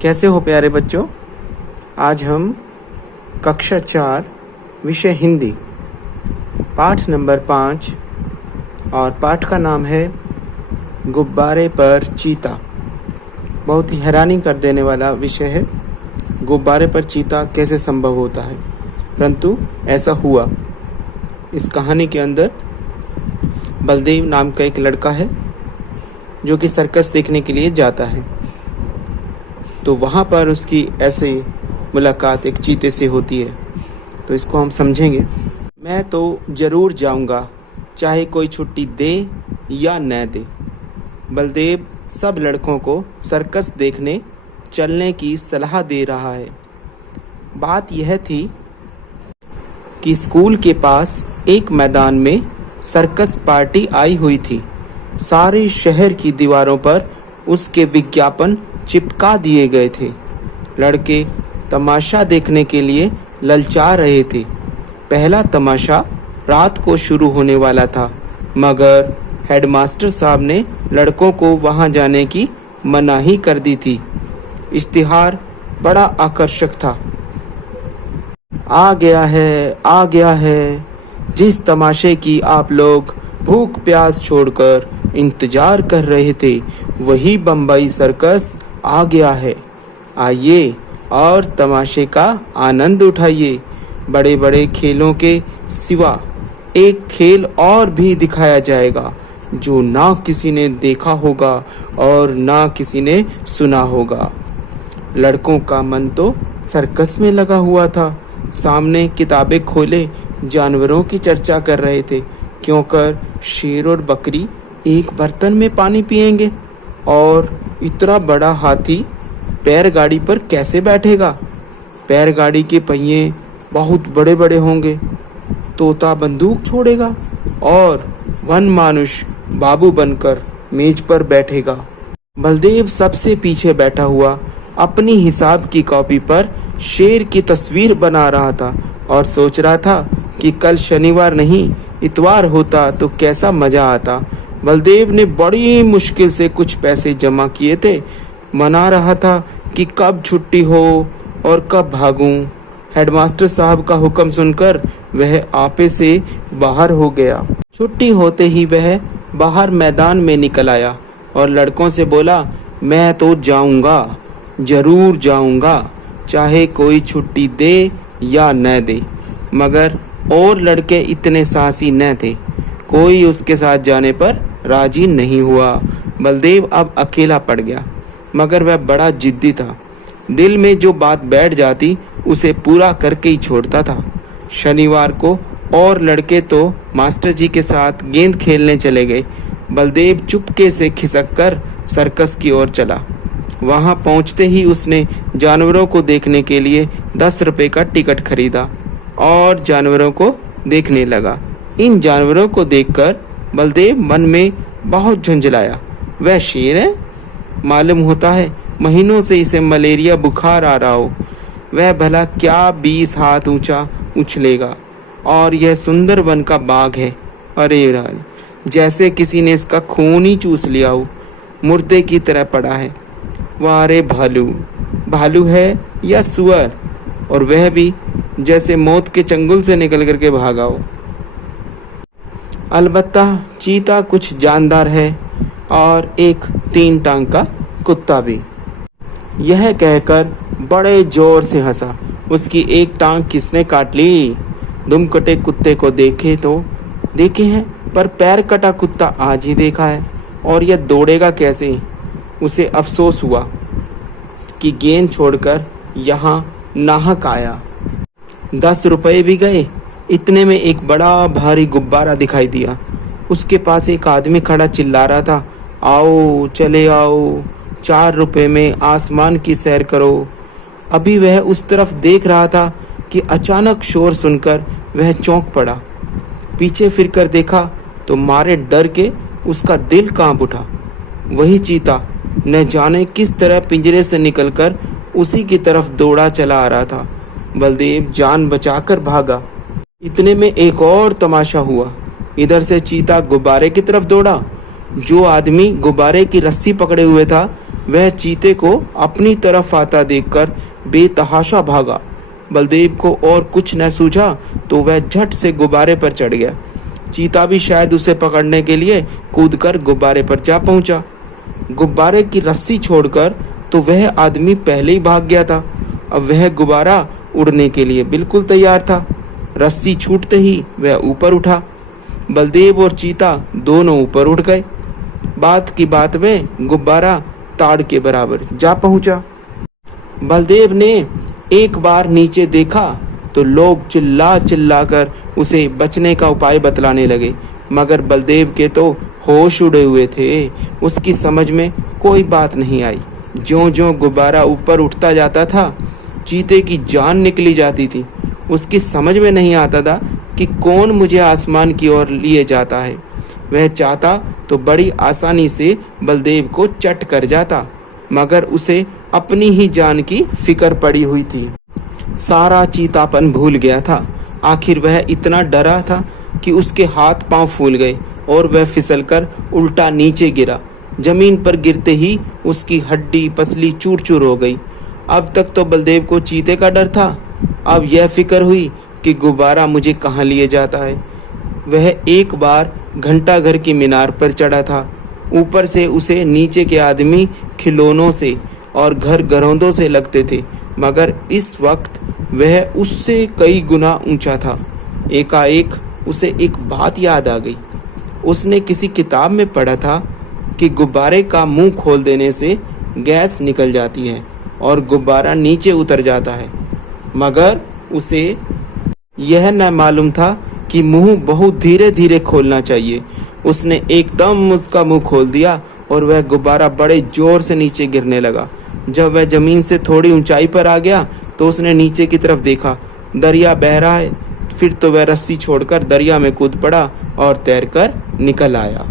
कैसे हो प्यारे बच्चों। आज हम कक्षा 4 विषय हिंदी पाठ नंबर 5 और पाठ का नाम है गुब्बारे पर चीता। बहुत ही हैरानी कर देने वाला विषय है। गुब्बारे पर चीता कैसे संभव होता है, परंतु ऐसा हुआ। इस कहानी के अंदर बलदेव नाम का एक लड़का है जो कि सर्कस देखने के लिए जाता है। तो वहाँ पर उसकी ऐसे मुलाकात एक चीते से होती है। तो इसको हम समझेंगे। मैं तो ज़रूर जाऊँगा, चाहे कोई छुट्टी दे या न दे। बलदेव सब लड़कों को सर्कस देखने चलने की सलाह दे रहा है। बात यह थी कि स्कूल के पास एक मैदान में सर्कस पार्टी आई हुई थी। सारे शहर की दीवारों पर उसके विज्ञापन चिपका दिए गए थे। लड़के तमाशा देखने के लिए ललचा रहे थे। पहला तमाशा रात को शुरू होने वाला था, मगर हेडमास्टर साहब ने लड़कों को वहां जाने की मनाही कर दी थी। इश्तिहार बड़ा आकर्षक था। आ गया है, जिस तमाशे की आप लोग भूख प्यास छोड़कर इंतजार कर रहे थे, वही बम्बई सर्कस आ गया है। आइए और तमाशे का आनंद उठाइए। बड़े बड़े खेलों के सिवा एक खेल और भी दिखाया जाएगा जो ना किसी ने देखा होगा और ना किसी ने सुना होगा। लड़कों का मन तो सर्कस में लगा हुआ था। सामने किताबें खोले जानवरों की चर्चा कर रहे थे, क्योंकि शेर और बकरी एक बर्तन में पानी पिएंगे और इतना बड़ा हाथी बैलगाड़ी पर कैसे बैठेगा। बैलगाड़ी के पहिए बहुत बड़े बड़े होंगे। तोता बंदूक छोड़ेगा और वन मानुष बाबू बनकर मेज पर बैठेगा। बलदेव सबसे पीछे बैठा हुआ अपनी हिसाब की कॉपी पर शेर की तस्वीर बना रहा था और सोच रहा था कि कल शनिवार नहीं इतवार होता तो कैसा मज़ा आता। बलदेव ने बड़ी मुश्किल से कुछ पैसे जमा किए थे। मना रहा था कि कब छुट्टी हो और कब भागूं। हेडमास्टर साहब का हुक्म सुनकर वह आपे से बाहर हो गया। छुट्टी होते ही वह बाहर मैदान में निकल आया और लड़कों से बोला, मैं तो जाऊंगा, ज़रूर जाऊंगा, चाहे कोई छुट्टी दे या न दे। मगर और लड़के इतने साहसी न थे। कोई उसके साथ जाने पर राजी नहीं हुआ। बलदेव अब अकेला पड़ गया, मगर वह बड़ा जिद्दी था। दिल में जो बात बैठ जाती उसे पूरा करके ही छोड़ता था। शनिवार को और लड़के तो मास्टर जी के साथ गेंद खेलने चले गए। बलदेव चुपके से खिसक कर सर्कस की ओर चला। वहां पहुंचते ही उसने जानवरों को देखने के लिए 10 रुपये का टिकट खरीदा और जानवरों को देखने लगा। इन जानवरों को देखकर बलदेव मन में बहुत झुंझलाया। वह शेर है, मालूम होता है महीनों से इसे मलेरिया बुखार आ रहा हो। वह भला क्या 20 हाथ ऊंचा उछलेगा। और यह सुंदर वन का बाघ है। अरे रानी, जैसे किसी ने इसका खून ही चूस लिया हो, मुर्दे की तरह पड़ा है। वाह रे भालू है या सुअर, और वह भी जैसे मौत के चंगुल से निकल करके भागा हो। अलबत्ता चीता कुछ जानदार है और एक 3 टांग का कुत्ता भी। यह कहकर बड़े जोर से हंसा। उसकी एक टांग किसने काट ली? दुम कटे कुत्ते को देखे हैं, पर पैर कटा कुत्ता आज ही देखा है। और यह दौड़ेगा कैसे? उसे अफसोस हुआ कि गेंद छोड़कर यहाँ नाहक आया। 10 रुपये भी गए। इतने में एक बड़ा भारी गुब्बारा दिखाई दिया। उसके पास एक आदमी खड़ा चिल्ला रहा था, आओ चले आओ, 4 रुपये में आसमान की सैर करो। अभी वह उस तरफ देख रहा था कि अचानक शोर सुनकर वह चौंक पड़ा। पीछे फिरकर देखा तो मारे डर के उसका दिल कांप उठा। वही चीता न जाने किस तरह पिंजरे से निकलकर उसी की तरफ दौड़ा चला आ रहा था। बलदेव जान बचाकर भागा। इतने में एक और तमाशा हुआ। इधर से चीता गुब्बारे की तरफ दौड़ा। जो आदमी गुब्बारे की रस्सी पकड़े हुए था वह चीते को अपनी तरफ आता देखकर बेतहाशा भागा। बलदेव को और कुछ न सूझा तो वह झट से गुब्बारे पर चढ़ गया। चीता भी शायद उसे पकड़ने के लिए कूदकर गुब्बारे पर जा पहुंचा। गुब्बारे की रस्सी छोड़कर तो वह आदमी पहले ही भाग गया था। अब वह गुब्बारा उड़ने के लिए बिल्कुल तैयार था। रस्सी छूटते ही वह ऊपर उठा। बलदेव और चीता दोनों ऊपर उठ गए। बात की बात में गुब्बारा ताड़ के बराबर जा पहुंचा। बलदेव ने एक बार नीचे देखा तो लोग चिल्ला चिल्ला कर उसे बचने का उपाय बतलाने लगे, मगर बलदेव के तो होश उड़े हुए थे। उसकी समझ में कोई बात नहीं आई। ज्यों-ज्यों गुब्बारा ऊपर उठता जाता था, चीते की जान निकली जाती थी। उसकी समझ में नहीं आता था कि कौन मुझे आसमान की ओर लिए जाता है। वह चाहता तो बड़ी आसानी से बलदेव को चट कर जाता, मगर उसे अपनी ही जान की फिक्र पड़ी हुई थी। सारा चीतापन भूल गया था। आखिर वह इतना डरा था कि उसके हाथ पांव फूल गए और वह फिसलकर उल्टा नीचे गिरा। जमीन पर गिरते ही उसकी हड्डी पसली चूर चूर हो गई। अब तक तो बलदेव को चीते का डर था, अब यह फिक्र हुई कि गुब्बारा मुझे कहाँ लिए जाता है। वह एक बार घंटाघर की मीनार पर चढ़ा था। ऊपर से उसे नीचे के आदमी खिलौनों से और घर घरौंदों से लगते थे, मगर इस वक्त वह उससे कई गुना ऊंचा था। एकाएक उसे एक बात याद आ गई। उसने किसी किताब में पढ़ा था कि गुब्बारे का मुंह खोल देने से गैस निकल जाती है और गुब्बारा नीचे उतर जाता है, मगर उसे यह न मालूम था कि मुंह बहुत धीरे धीरे खोलना चाहिए। उसने एकदम उसका मुंह खोल दिया और वह गुब्बारा बड़े जोर से नीचे गिरने लगा। जब वह जमीन से थोड़ी ऊंचाई पर आ गया तो उसने नीचे की तरफ देखा, दरिया बह रहा है। फिर तो वह रस्सी छोड़कर दरिया में कूद पड़ा और तैरकर निकल आया।